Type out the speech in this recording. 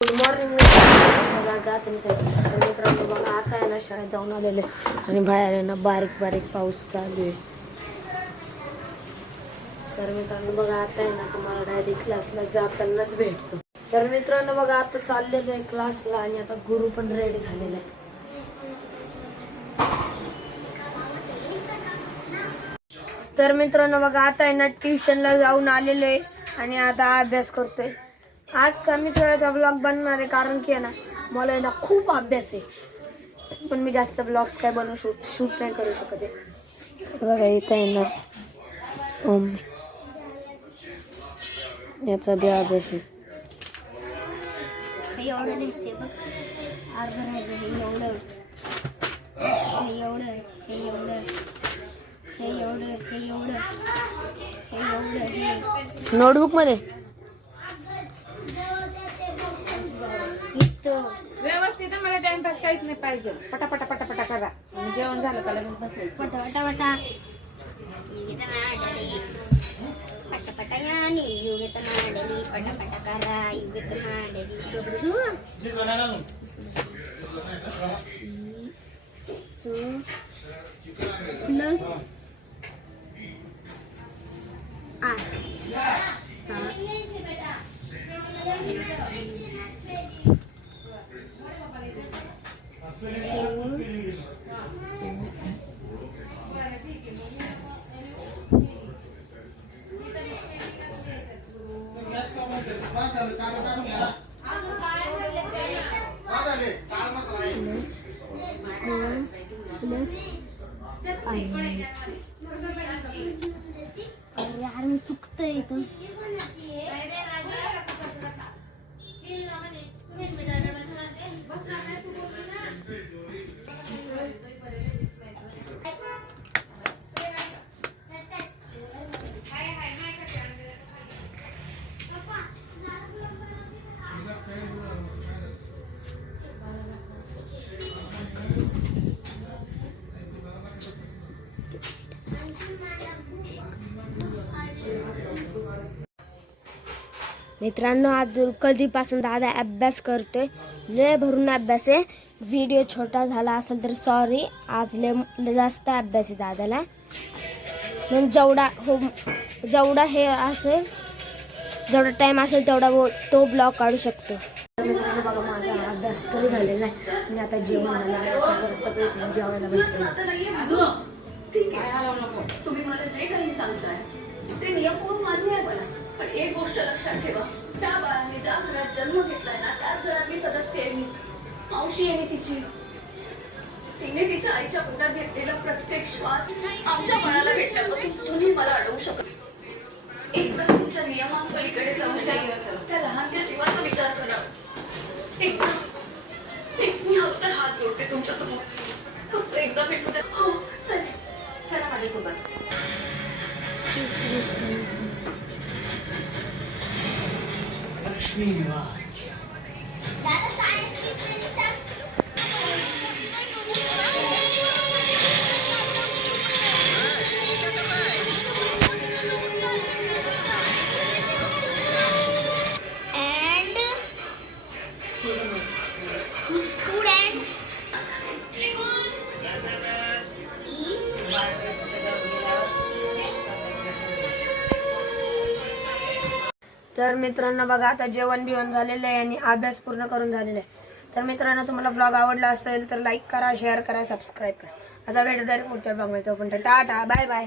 Good morning तर मित्रांनो बघा आता आहे ना शाळेत जाऊन आलेले आणि बाहेर आहे ना बारीक बारीक पाऊस चालू आहे. तर मित्रांनो बघा आता आहे ना तुम्हाला डायरेक्ट क्लासला जातानाच भेटतो. तर मित्रांनो बघा आता चाललेलो आहे क्लासला आणि आता गुरु पण रेडी झालेला आहे. तर मित्रांनो बघा आता आहे ना ट्युशनला जाऊन आलेलो आहे आणि आता अभ्यास करतोय. आज कमी वेळाचा ब्लॉग बनणार आहे कारण की आहे ना मला आहे ना खूप अभ्यास आहे, पण मी जास्त ब्लॉग्स काय बनवू शूट नाही करू शकत आहे. तर बघा इथं आहे ना याचा बी अभ्यास आहे. नोटबुक मध्ये व्यवस्थित मला टाइमपास काहीच नाही पाहिजे. पटापटा पटापटा करा. जेवण झालं का लगेच बसायचं. पटापटा पटापटा यानी युगेत मांडली पटापटा करा युगेत मांडली प्लस 8 यार मी चुकतोय इथं. मित्रांनो आज कधीपासून दादा अभ्यास करतोय, लय भरून अभ्यास आहे. व्हिडिओ छोटा झाला असेल तर सॉरी. आज लय जास्त अभ्यास आहे दादाला. मग जेवढा हे असेल जेवढा टाइम असेल तेवढा तो ब्लॉग काढू शकतो. मित्रांनो बघा माझा अभ्यास तरी झालेला आहे आणि आता जेवण झालेलं आहे. आता सगळे जेवायला बसले. तुम्ही मला जे काही सांगताय ते नियम कोण मान्य आहे मला, पण एक गोष्ट लक्षात ठेवा, त्या बाळाने ज्या घरात जन्म घेतलाय ना त्याच घरातली सदस्य आहे मी. मावशी आहे मी तिची. तिने तिच्या आईच्या पोटात घेतलेला प्रत्येक श्वास आमच्या बाळाला भेटल्यापासून तुम्ही मला अडवू शकत. एकदा तुमच्या नियमांपलीकडे जाऊन त्या लहानच्या जीवाचा विचार करा. एकदा मी हप्ता हात जोडते तुमच्या समोर. फक्त एकदा भेटू द्या. हो चालेल, चला माझ्यासोबत. तर मित्रांनो बघा आता जेवण बिवण झालेलं आहे आणि अभ्यास पूर्ण करून झालेला आहे. तर मित्रांनो तुम्हाला ब्लॉग आवडला असेल तर लाईक करा, शेअर करा, सबस्क्राईब करा. आता भेटू डायरेक्ट पुढच्या ब्लॉगमध्ये. तोपर्यंत टाटा, बाय बाय.